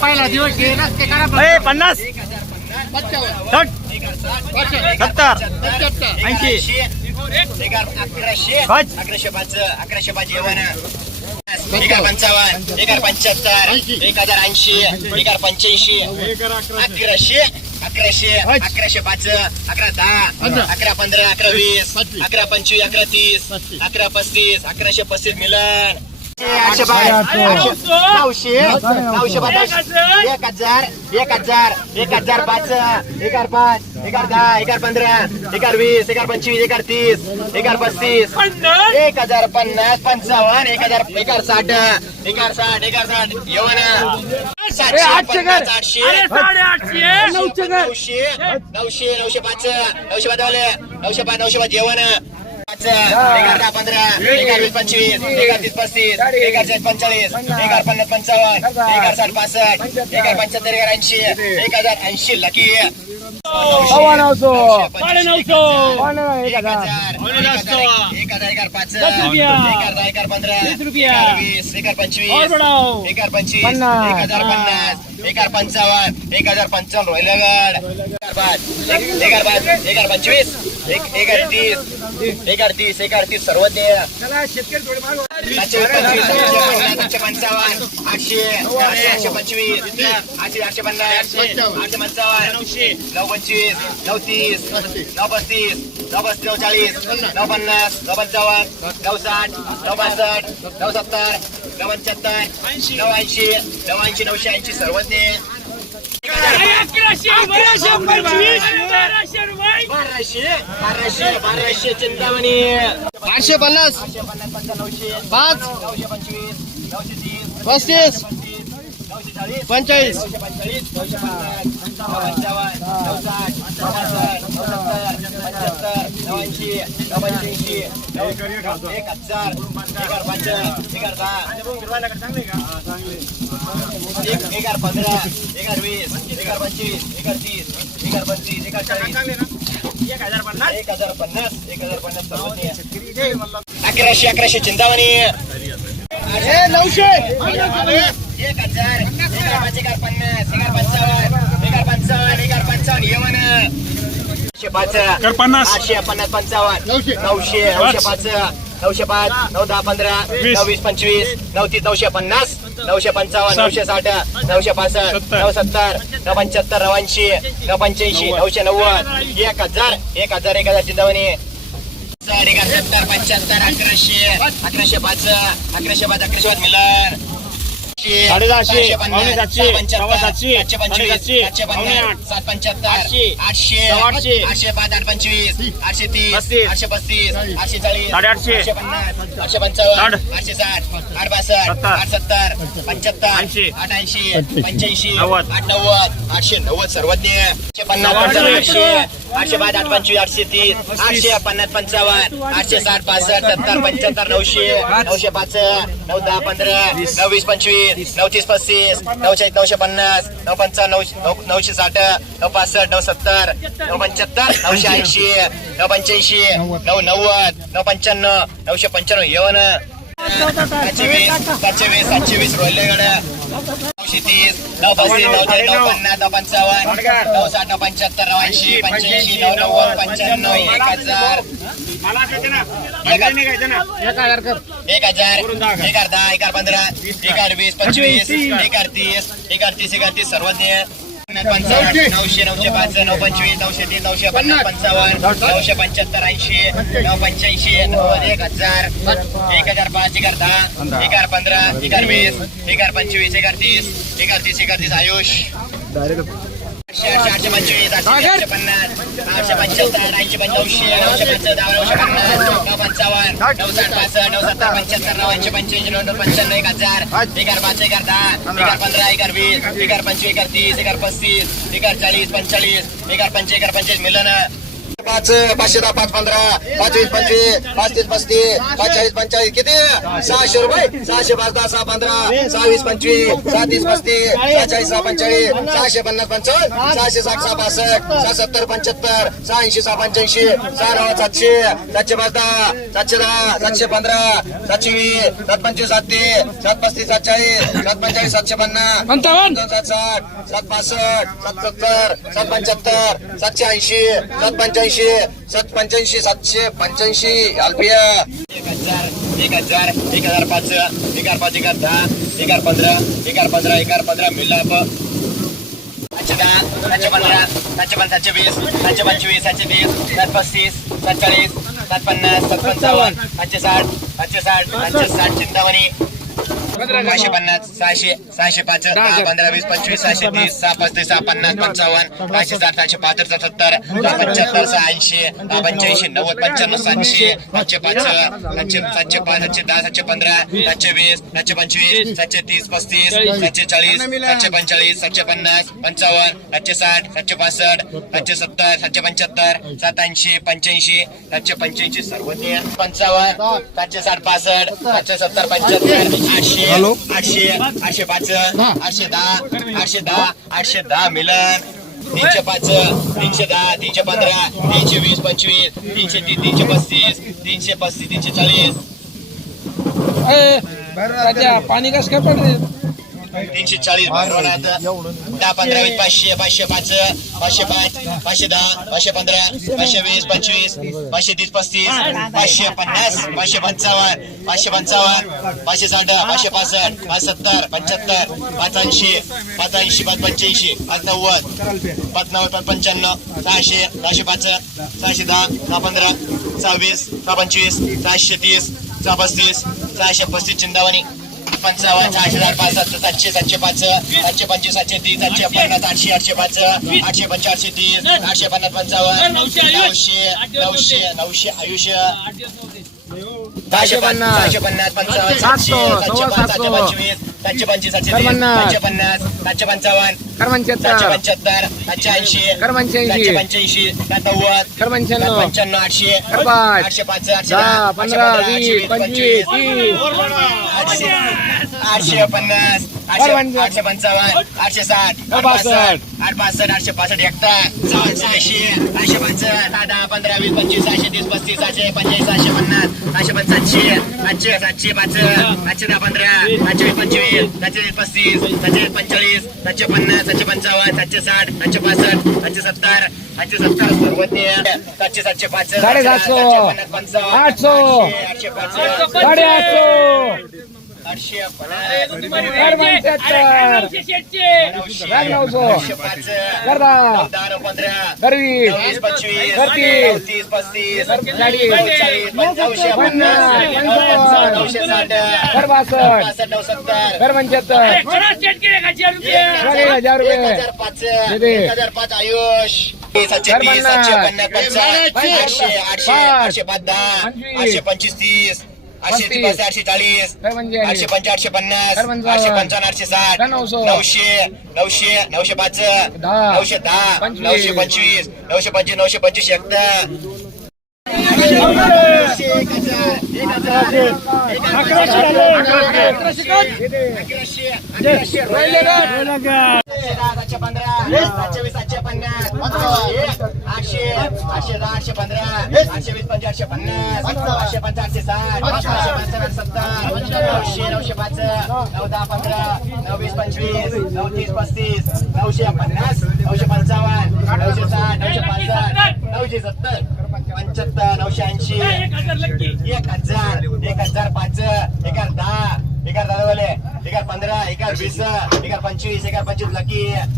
पहिला दिवस पन्नास. सत्तर. ऐंशी. अकराशे. पाच. अकराशे पाच एकार पंचावन्न एकार पंच्याहत्तर एक हजार ऐंशी एकार पंच्याऐंशी. अकराशे अकराशे अकराशे पाच अकरा दहा अकरा पंधरा अकरा वीस अकरा पंचवीस अकरा तीस अकरा पस्तीस अकराशे पस्तीस मिलन. नऊशे नऊशे पन्नास एक हजार एक हजार एक हजार पाच एकार पाच एकार दहा एकार पंधरा एकार वीस एकार पंचवीस एकार तीस एकार पस्तीस एक हजार पन्नास पंचावन्न एक हजार एकार साठ एकार साठ एकार साठ येऊन सातशे पन्नास आठशे नऊशे नऊशे नऊशे पाच नऊशे पाच नऊशे पाच नऊशे पाच जेवण पंधरा पंचवीस तीस पस्तीस एगार चाळीस पंचेचाळीस एगार पन्नास पंचावन्न साठ पासष्ट पंच्याहत्तर एगार ऐंशी एक हजार ऐंशी लकी. नऊशो एक हजार एक हजार पाच पंधरा वीस एगार पंचवीस एगार पंचवीस. एक हजार पन्नास. एगार पंचावन्न एक हजार पंचावन्न रोहिलगड. एगार पाच एक- एगार पंचवीस एक एगार तीस एगार तीस एगार तीस सर्व ते सातशे पंचावन्न आठशे आठशे आठशे पंचवीस आठशे आठशे पन्नास आठशे पंचावन्न नऊ पंचवीस नऊ तीस नऊ पस्तीस नऊ पस्तीस नऊ चाळीस नऊ पन्नास नऊ पंचावन्न नऊ साठ नऊ पासष्ट नऊ सत्तर नऊ पंच्याहत्तर नऊ ऐंशी नऊ ऐंशी नऊशे ऐंशी सर्वज्ञ. बाराशे बाराशे बाराशे चिंतामणी आठशे पन्नास. आठशे पन्नास पंचा नऊशे पाच नऊशे पंचवीस नऊशे तीस पस्तीस. नऊशे चाळीस पंचेचाळीस नऊशे पंचेचाळीस. नऊशे पन्नास नऊ पंचावन्न नऊ साठ नऊ पासष्ट नऊ सत्तर पंच्याहत्तर नऊ ऐंशी नऊ पंच्याऐंशी नऊ एक हजार एगार पंच एगार दहा एक एगार पंधरा एगार वीस एगार पंचवीस एगार तीस एगार पस्तीस एगार चाळीस एक हजार पन्नास एक हजार पन्नास एक हजार पन्नास. अकराशे अकराशे चिंतामणी. नऊशे. एक हजार एगार पन्नास एगार पंचावन्न एगार पंचावन्न एगार पंचावन्न येवन पाच. आठशे पन्नास पंचावन्न नऊशे. नऊशे पाच नऊशे पाच नऊ दहा पंधरा. नऊ वीस पंचवीस नऊ तीस नऊशे पन्नास नऊशे पंचावन्न. नऊशे साठ नऊशे पासष्ट. नऊ सत्तर नऊ पंच्याहत्तर नऊ ऐंशी नऊ पंच्याऐंशी नऊशे नव्वद एक हजार एक हजार एक हजार चिंतामणी हजार सत्तर पंच्याहत्तर अकराशे अकराशे पाच अकराशे पाच अकराशे पाच मिलन साडेसहाशे, पावणे सातशे, सव्वा सातशे, सातशे पंचवीस साडेसातशे, सातशे पावणे आठ, सात पंच्याहत्तर आठशे, आठशे आठशे, आठशे पाच आठ पंचवीस आठशे तीस आठशे पस्तीस आठशे चाळीस साडेआठशे, आठशे पन्नास आठशे पंचावन्न आठशे साठ आठ बासष्ट आठ सत्तर पंच्याहत्तर ऐंशी, आठ ऐंशी पंच्याऐंशी नव्वद. आठ नव्वद आठशे नव्वद सर्वज्ञ आठशे पन्नास आठशे आठशे पाच आठ पंचवीस आठशे तीस आठशे पन्नास पंचावन्न आठशे साठ पासष्ट सत्तर पंच्याहत्तर नऊशे नऊशे पाच नऊ दहा पंधरा नऊ वीस पंचवीस नऊशे पस्तीस नऊशे नऊशे पन्नास नऊ पंचावन्न नऊशे नऊ- नऊशे साठ नऊ पासष्ट नऊ सत्तर नऊ पंच्याहत्तर नऊशे ऐंशी नऊ पंच्याऐंशी नऊ नव्वद नऊ पंच्याण्णव नऊशे पंच्याण्णव येऊन सातशे वीस सातशे वीस सातशे वीस रोहिले गाड्या तीस नऊ पस्तीस नऊ चाळीस नऊ पन्नास नऊ पंचावन्न नऊ साठ नऊ पंच्याहत्तर नऊ ऐंशी पंच्याऐंशी नऊ नव्वद पंच्याण्णव एक हजार. एक हजार एक दहा एकार पंधरा एकार वीस पंचवीस एकार तीस एकार तीस एकार तीस सर्वज्ञ. नऊशे नऊशे पाच नऊ पंचवीस नऊशे तीन नऊशे पन्नास पंचावन्न नऊशे पंच्याहत्तर ऐंशी नऊ पंच्याऐंशी एक हजार एक हजार पाच एकार दहा एकार पंधरा एकार वीस एकार पंचवीस एकार तीस एकार तीस एकार तीस आयुष चारशे पंचवीस आठशे आठशे पन्नास आठशे पंच्याहत्तर ऐंशी पंच्याऐंशी नऊशे दहा नऊशे पन्नास नऊ पंचावन्न नऊ साठ पासष्ट नऊ सत्तर पंच्याहत्तर नऊ ऐंशी पंच्याऐंशी नऊ नऊ पंच्याण्णव एक हजार एकार पाच एकार दहा एकार पंधरा एक वीस एकार पंचवीस एकार तीस एकार पस्तीस एकार चाळीस पंचेचाळीस एकार पंचे एकार पंचवीस मिलन पाच पाचशे दहा पाच पंधरा पाच वीस पंचवीस पाच तीस पस्तीस पाच चाळीस पंचाळीस किती? सहाशे रुपये. सहाशे पाच दहा सहा पंधरा सहा वीस पंचवीस सहा तीस पस्तीस सहा चाळीस सहा पंचाळीस सहाशे पन्नास पंचावन्न सहाशे साठ सहा पासष्ट सहा सत्तर पंच्याहत्तर सहा ऐंशी सहा पंच्याऐंशी सहा नव्वद सातशे सातशे पाच दहा सातशे दहा सातशे पंधरा सातशे वीस सात पंचवीस सात तीस सात पस्तीस सात चाळीस सात पंचाळीस सातशे पन्नास सात साठ सात पासष्ट सात सत्तर सात पंच्याहत्तर सातशे ऐंशी सात पंच्याऐंशी सात पंच्याऐंशी सातशे पंच्याऐंशी अल्पिया एक हजार एक हजार एक हजार पाच एक हजार पाच एक हजार दहा एक हजार पंधरा एक हजार पंधरा एक हजार पंधरा मिलाप सातशे दहा सातशे पंधरा सातशे पंधरा सातशे वीस सातशे पंचवीस सातशे तीस सात पस्तीस सात चाळीस सात पन्नास सात पंचावन्न सातशे साठ सातशे साठ सातशे साठ चिंतामणी. सहाशे पन्नास सहाशे सहाशे पाच दहा पंधरा वीस पंचवीस सहाशे तीस सहा पस्तीस सहा पन्नास पंचावन्न सहाशे साठ सहाशे पासष्ट सत्तर सहा पंच्याहत्तर सहा ऐंशी दहा पंच्याऐंशी नव्वद पंच्याण्णव सातशे सातशे पाच सातशे सातशे पाच सातशे दहा सातशे पंधरा सातशे वीस सातशे पंचवीस सातशे तीस पस्तीस सातशे चाळीस सातशे पंचेचाळीस सातशे पन्नास पंचावन्न सातशे साठ सातशे पासष्ट सातशे सत्तर सातशे पंच्याहत्तर सात ऐंशी पंच्याऐंशी सातशे पंच्याऐंशी सर्वज्ञ. पंचावन्न सातशे साठ पासष्ट सातशे सत्तर पंच्याहत्तर आठशे आठशे आठशे पाच. आठशे दहा आठशे दहा आठशे दहा मिलन. तीनशे पाच तीनशे दहा तीनशे पंधरा तीनशे वीस पंचवीस तीनशे तीन तीनशे पस्तीस तीनशे पस्तीस तीनशे चाळीस. पाणी कस काय पडले तीनशे चाळीस दहा पंधरा वीस पाचशे पाचशे पाच पाचशे पाच पाचशे दहा पाचशे पंधरा पाचशे वीस पंचवीस पाचशे तीस पस्तीस पाचशे पन्नास पाचशे पंचावन्न पाचशे पंचावन्न पाचशे साठ पाचशे पासष्ट पाच सत्तर पंच्याहत्तर पाच ऐंशी पाच ऐंशी पाच पंच्याऐंशी पाच नव्वद पाच नव्वद पाच पंच्याण्णव सहाशे सहाशे पाच सहाशे दहा सहा पंधरा सहावीस सहा पंचवीस सहाशे तीस सहा पस्तीस सहाशे पस्तीस चिंतावणी पंचावन्न सहाशे हजार पाच सात सातशे सातशे पाच सातशे पंचवीस सातशे तीस सातशे पन्नास आठशे आठशे पाच आठशे पंच आठशे तीस आठशे पन्नास पंचावन्न नऊशे नऊशे नऊशे आयुष्य. सहाशे पन्नास. सहाशे पन्नास पंचावन्न सातशे सातशे पाच सातशे पंचवीस सातशे पंचवीस सातशे तीस सातशे पन्नास सातशे पंचावन्न सातशे पंच्याहत्तर सातशे ऐंशी सातशे पंच्याऐंशी सात नव्वद सात पंच्याण्णव आठशे आठशे पाच आठशे पंधरा वीस पंचवीस आठशे आठशे पन्नास आठशे आठशे पंचावन्न आठशे साठ आठ पासष्ट आठ पासष्ट आठशे पासष्ट एकटा ऐंशी आठशे पाच दहा दहा पंधरा वीस पंचवीस सहाशे तीस पस्तीस सहाशे पंच्याऐंशी सहाशे पन्नास सहाशे पंच्याऐंशी आठशे सातशे पाच आठशे दहा पंधरा आठशे वीस पंचवीस सातशे वीस पस्तीस सातशे पंचेचाळीस सातशे पन्नास सातशे पंचावन्न सातशे साठ सातशे पासष्ट सातशे सत्तर सातशे सत्तर सर्वज्ञ सातशे सातशे पाच. सातशे पन्नास पंचावन्न आठशो. आठशे पाच आठशे पन्नास पंधरा पंचवीस करतीस. पस्तीस नऊशे पन्नास. नऊशे साठ बासष्ट नऊ सत्तर पंच्याहत्तर एक हजार रुपये. एक हजार पाच एक हजार पाच आयुष सातशे कर सातशे पन्नास आठशे आठशे आठशे पाच दहा आठशे पंचवीस तीस आठशे पस्तीस. पाच आठशे चाळीस. आठशे पंच आठशे पन्नास. आठशे पंचावन्न आठशे साठ नऊशे. नऊशे नऊशे नऊशे पाच दहा. नऊशे दहा पंचवीस. नऊशे पंचवीस नऊशे पंचवीस नऊशे पंचवीस एकदा सातशे पंधरा. सातशे वीस सातशे पन्नास. आठशे आठशे दहा आठशे पंधरा आठशे वीस पंचे आठशे पन्नास आठशे पंच आठशे साठ आठशे पंचावन्न सत्तर. नऊशे नऊशे पाच. नऊ दहा पंधरा. नऊ वीस पंचवीस. नऊ तीस पस्तीस. नऊशे पन्नास. नऊशे पंचावन्न. नऊशे साठ नऊशे पासष्ट. नऊशे सत्तर. पंच्याहत्तर नऊशे ऐंशी. एक हजार एक हजार पाच एक हजार दहा एक हजार दहा एक पंधरा एक वीस एक पंचवीस एक हजार पंचवीस. लकी